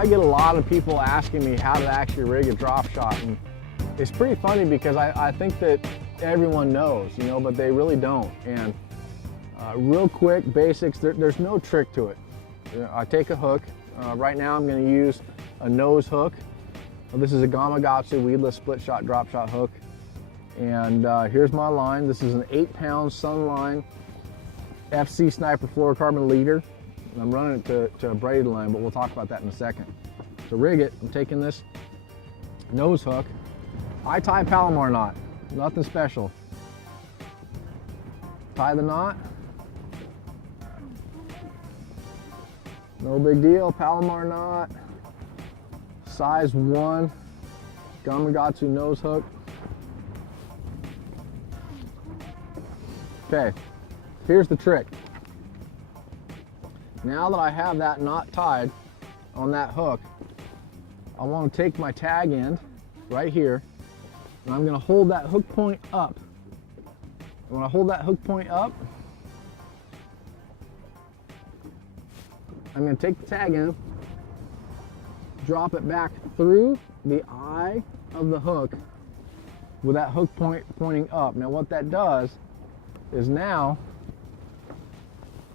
I get a lot of people asking me how to actually rig a drop shot, and it's pretty funny because I think that everyone knows, you know, but they really don't. And real quick basics, there's no trick to it. I take a hook. Right now I'm going to use a nose hook. This is a Gamakatsu weedless split shot drop shot hook. And here's my line. This is an 8-pound Sunline FC Sniper fluorocarbon leader. I'm running it to a braided line, but we'll talk about that in a second. To rig it, I'm taking this nose hook. I tie Palomar knot, nothing special. Tie the knot. No big deal, Palomar knot. Size 1, Gamakatsu nose hook. Okay, here's the trick. Now that I have that knot tied on that hook, I want to take my tag end right here, and I'm going to hold that hook point up. And when I hold that hook point up, I'm going to take the tag end, drop it back through the eye of the hook with that hook point pointing up. Now what that does is now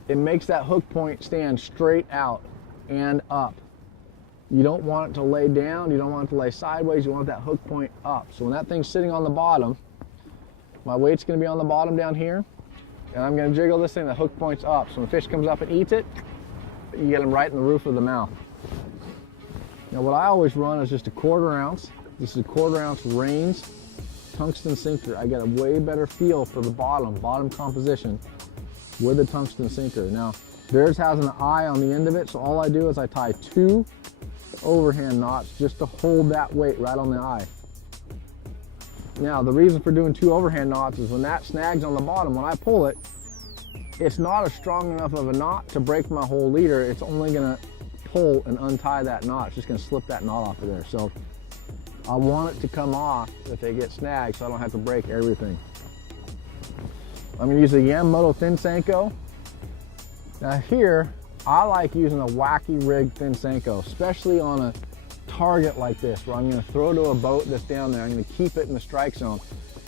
it makes that hook point stand straight out and up. You don't want it to lay down, you don't want it to lay sideways, you want that hook point up. So when that thing's sitting on the bottom, my weight's going to be on the bottom down here, and I'm going to jiggle this thing, the hook point's up. So when the fish comes up and eats it, you get them right in the roof of the mouth. Now what I always run is just a 1/4 ounce. This is a 1/4 ounce Rains tungsten sinker. I get a way better feel for the bottom composition with a tungsten sinker. Now theirs has an eye on the end of it, so all I do is I tie 2 overhand knots just to hold that weight right on the eye. Now the reason for doing 2 overhand knots is when that snags on the bottom, when I pull it, it's not a strong enough of a knot to break my whole leader. It's only going to pull and untie that knot. It's just going to slip that knot off of there. So I want it to come off if they get snagged so I don't have to break everything. I'm going to use a Yamamoto thin Senko. Now here, I like using a wacky rig thin Senko, especially on a target like this where I'm going to throw to a boat that's down there. I'm going to keep it in the strike zone.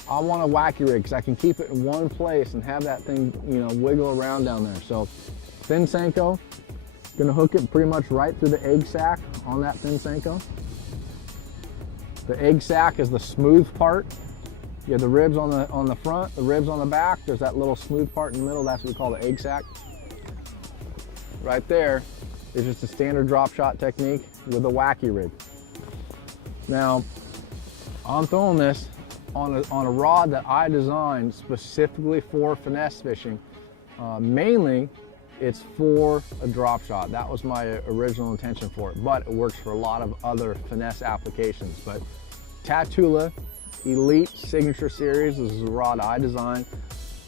I want a wacky rig because I can keep it in one place and have that thing, you know, wiggle around down there. So thin Senko, going to hook it pretty much right through the egg sac on that thin Senko. The egg sac is the smooth part. You have the ribs on the front, the ribs on the back. There's that little smooth part in the middle. That's what we call the egg sac. Right there is just a standard drop shot technique with a wacky rig. Now, I'm throwing this on a rod that I designed specifically for finesse fishing. Mainly, it's for a drop shot. That was my original intention for it, but it works for a lot of other finesse applications. But Tatula Elite Signature Series, this is a rod I designed.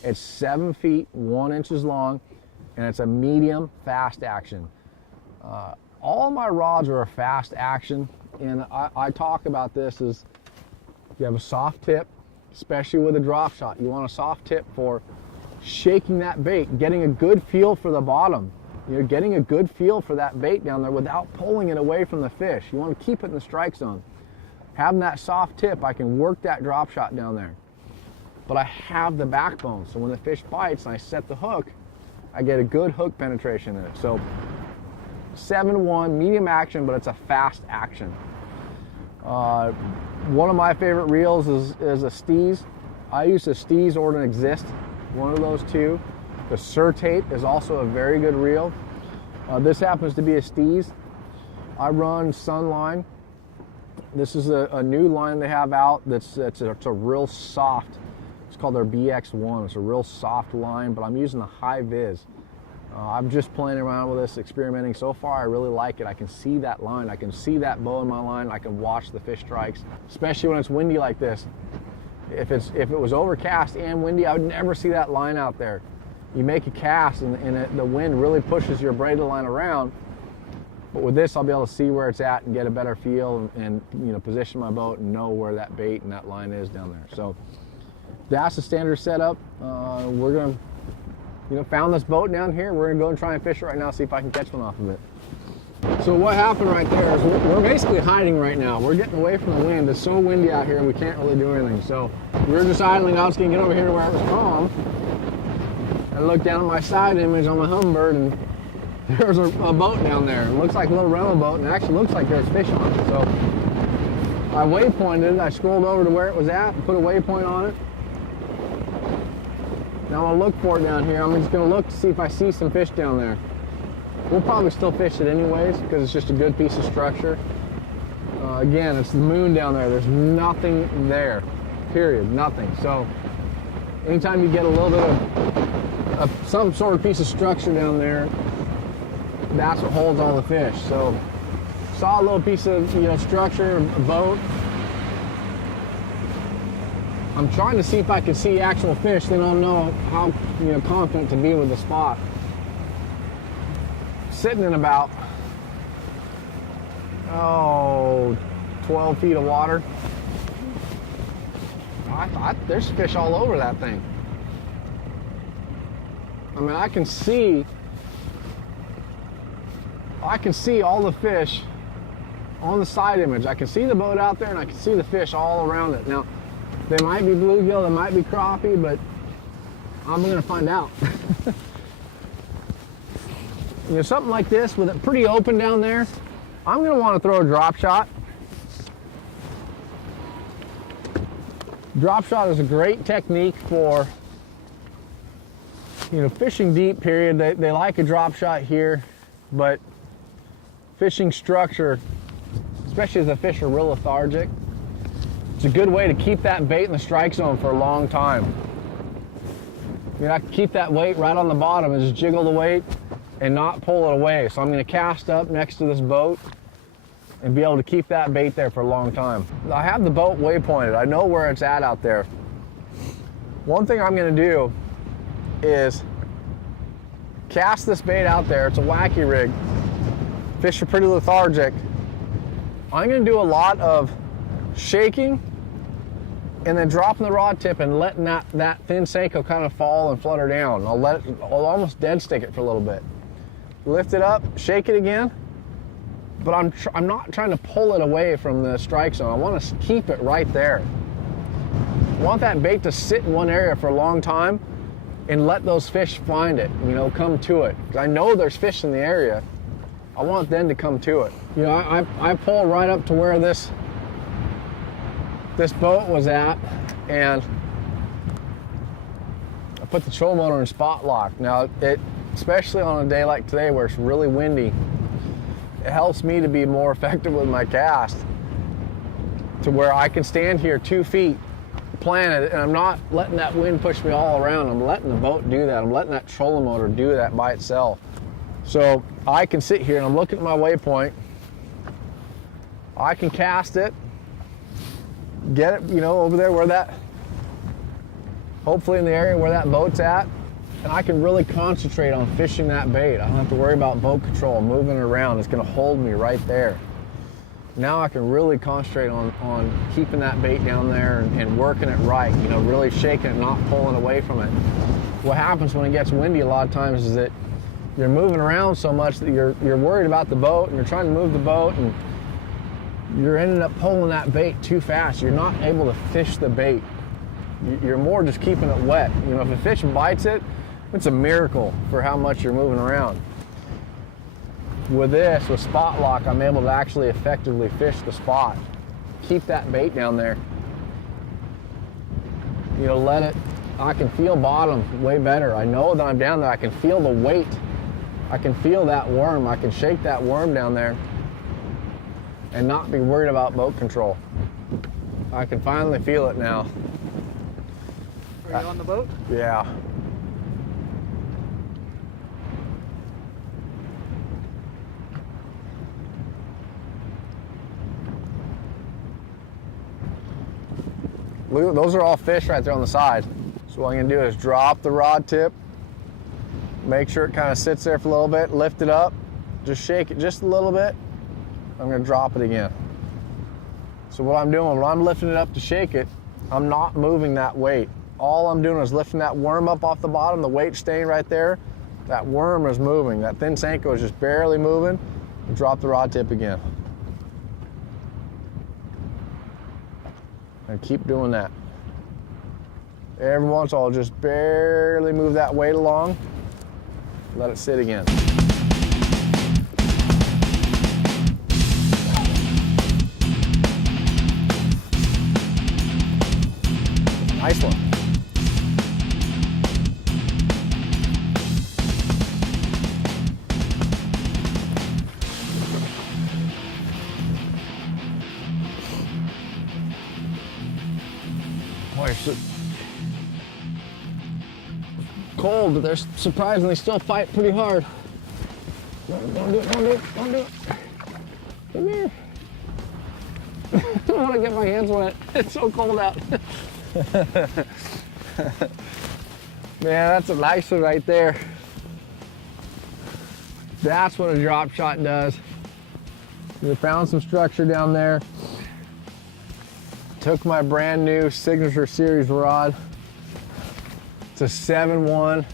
It's 7 feet, 1 inch long, and it's a medium fast action. All of my rods are a fast action, and I talk about this as you have a soft tip, especially with a drop shot. You want a soft tip for shaking that bait, getting a good feel for the bottom. You're getting a good feel for that bait down there without pulling it away from the fish. You want to keep it in the strike zone. Having that soft tip, I can work that drop shot down there. But I have the backbone, so when the fish bites and I set the hook, I get a good hook penetration in it. So 7-1, medium action, but it's a fast action. One of my favorite reels is a Steez. I use a Steez or an Exist, one of those two. The Surtate is also a very good reel. This happens to be a Steez. I run Sunline. This is a new line they have out it's a real soft, it's called their BX1. It's a real soft line, but I'm using the high vis. I'm just playing around with this, experimenting. So far I really like it. I can see that line, I can see that bow in my line, I can watch the fish strikes, especially when it's windy like this. If it was overcast and windy, I would never see that line out there. You make a cast and the wind really pushes your braided line around. But with this, I'll be able to see where it's at and get a better feel and you know, position my boat and know where that bait and that line is down there. So that's the standard setup. We're gonna, you know, found this boat down here. We're gonna go and try and fish it right now, see if I can catch one off of it. So what happened right there is we're basically hiding right now. We're getting away from the wind. It's so windy out here and we can't really do anything. So we're just idling. I was going to get over here to where it was calm. I looked down at my side image on my Humminbird and there's a boat down there. It looks like a little rental boat and it actually looks like there's fish on it. So I waypointed it. I scrolled over to where it was at and put a waypoint on it. Now I'm going to look for it down here. I'm just going to look to see if I see some fish down there. We'll probably still fish it anyways because it's just a good piece of structure. Again, it's the moon down there. There's nothing there, period, nothing. So anytime you get a little bit of some sort of piece of structure down there, that's what holds all the fish. So saw a little piece of structure, a boat. I'm trying to see if I can see actual fish. Then I'll know how confident to be with the spot. Sitting in about 12 feet of water. There's fish all over that thing. I mean, I can see all the fish on the side image. I can see the boat out there and I can see the fish all around it. Now, they might be bluegill, they might be crappie, but I'm gonna find out. Something like this with it pretty open down there, I'm going to want to throw a drop shot. Drop shot is a great technique for, fishing deep, period. They like a drop shot here, but fishing structure, especially as the fish are real lethargic, it's a good way to keep that bait in the strike zone for a long time. I can keep that weight right on the bottom and just jiggle the weight and not pull it away. So I'm going to cast up next to this boat and be able to keep that bait there for a long time. I have the boat waypointed. I know where it's at out there. One thing I'm going to do is cast this bait out there. It's a wacky rig. Fish are pretty lethargic. I'm going to do a lot of shaking and then dropping the rod tip and letting that thin Senko kind of fall and flutter down. I'll almost dead stick it for a little bit. Lift it up, shake it again, but I'm not trying to pull it away from the strike zone. I want to keep it right there. I want that bait to sit in one area for a long time and let those fish find it, come to it. I know there's fish in the area. I want them to come to it. I pull right up to where this boat was at, and I put the trolling motor in spot lock. Now, especially on a day like today where it's really windy, it helps me to be more effective with my cast to where I can stand here 2 feet planted and I'm not letting that wind push me all around. I'm letting the boat do that. I'm letting that trolling motor do that by itself. So I can sit here and I'm looking at my waypoint. I can cast it, get it, over there where that, hopefully in the area where that boat's at, and I can really concentrate on fishing that bait. I don't have to worry about boat control, moving it around. It's going to hold me right there. Now I can really concentrate on keeping that bait down there and working it right, really shaking it, not pulling away from it. What happens when it gets windy a lot of times is that you're moving around so much that you're worried about the boat and you're trying to move the boat and you're ending up pulling that bait too fast. You're not able to fish the bait. You're more just keeping it wet. If a fish bites it, it's a miracle for how much you're moving around. With spot lock, I'm able to actually effectively fish the spot. Keep that bait down there. Let it, I can feel bottom way better. I know that I'm down there. I can feel the weight. I can feel that worm. I can shake that worm down there and not be worried about boat control. I can finally feel it now. Are you on the boat? Yeah. Look, those are all fish right there on the side. So what I'm gonna do is drop the rod tip, make sure it kind of sits there for a little bit, lift it up, just shake it just a little bit. I'm gonna drop it again. So what I'm doing, when I'm lifting it up to shake it, I'm not moving that weight. All I'm doing is lifting that worm up off the bottom, the weight staying right there. That worm is moving. That thin Senko is just barely moving. Drop the rod tip again. And keep doing that. Every once in a while, just barely move that weight along. Let it sit again. Nice one. Boy, it's cold, but they're surprisingly still fight pretty hard. Don't do it, don't do it, don't do it. Come here. I don't want to get my hands wet. It's so cold out. Man, that's a nice one right there. That's what a drop shot does. We found some structure down there. Took my brand new Signature Series rod. It's a 7-1,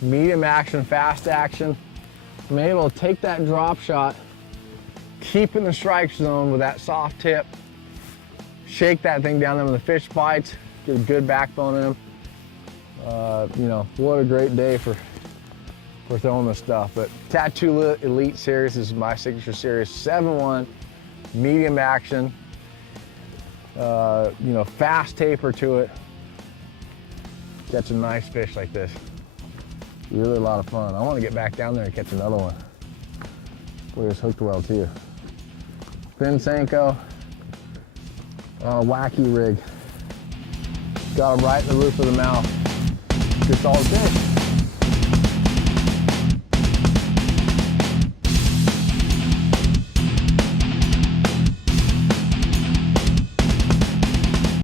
medium action, fast action. I'm able to take that drop shot, keep in the strike zone with that soft tip, shake that thing down there when the fish bites, get a good backbone in them. You know, what a great day for throwing this stuff. But Tattoo Elite Series is my Signature Series, 7-1, medium action, you know, fast taper to it. Catch a nice fish like this. Really a lot of fun. I want to get back down there and catch another one. Boy, this hooked well too. Fin Senko, wacky rig. Got him right in the roof of the mouth. Good solid fish.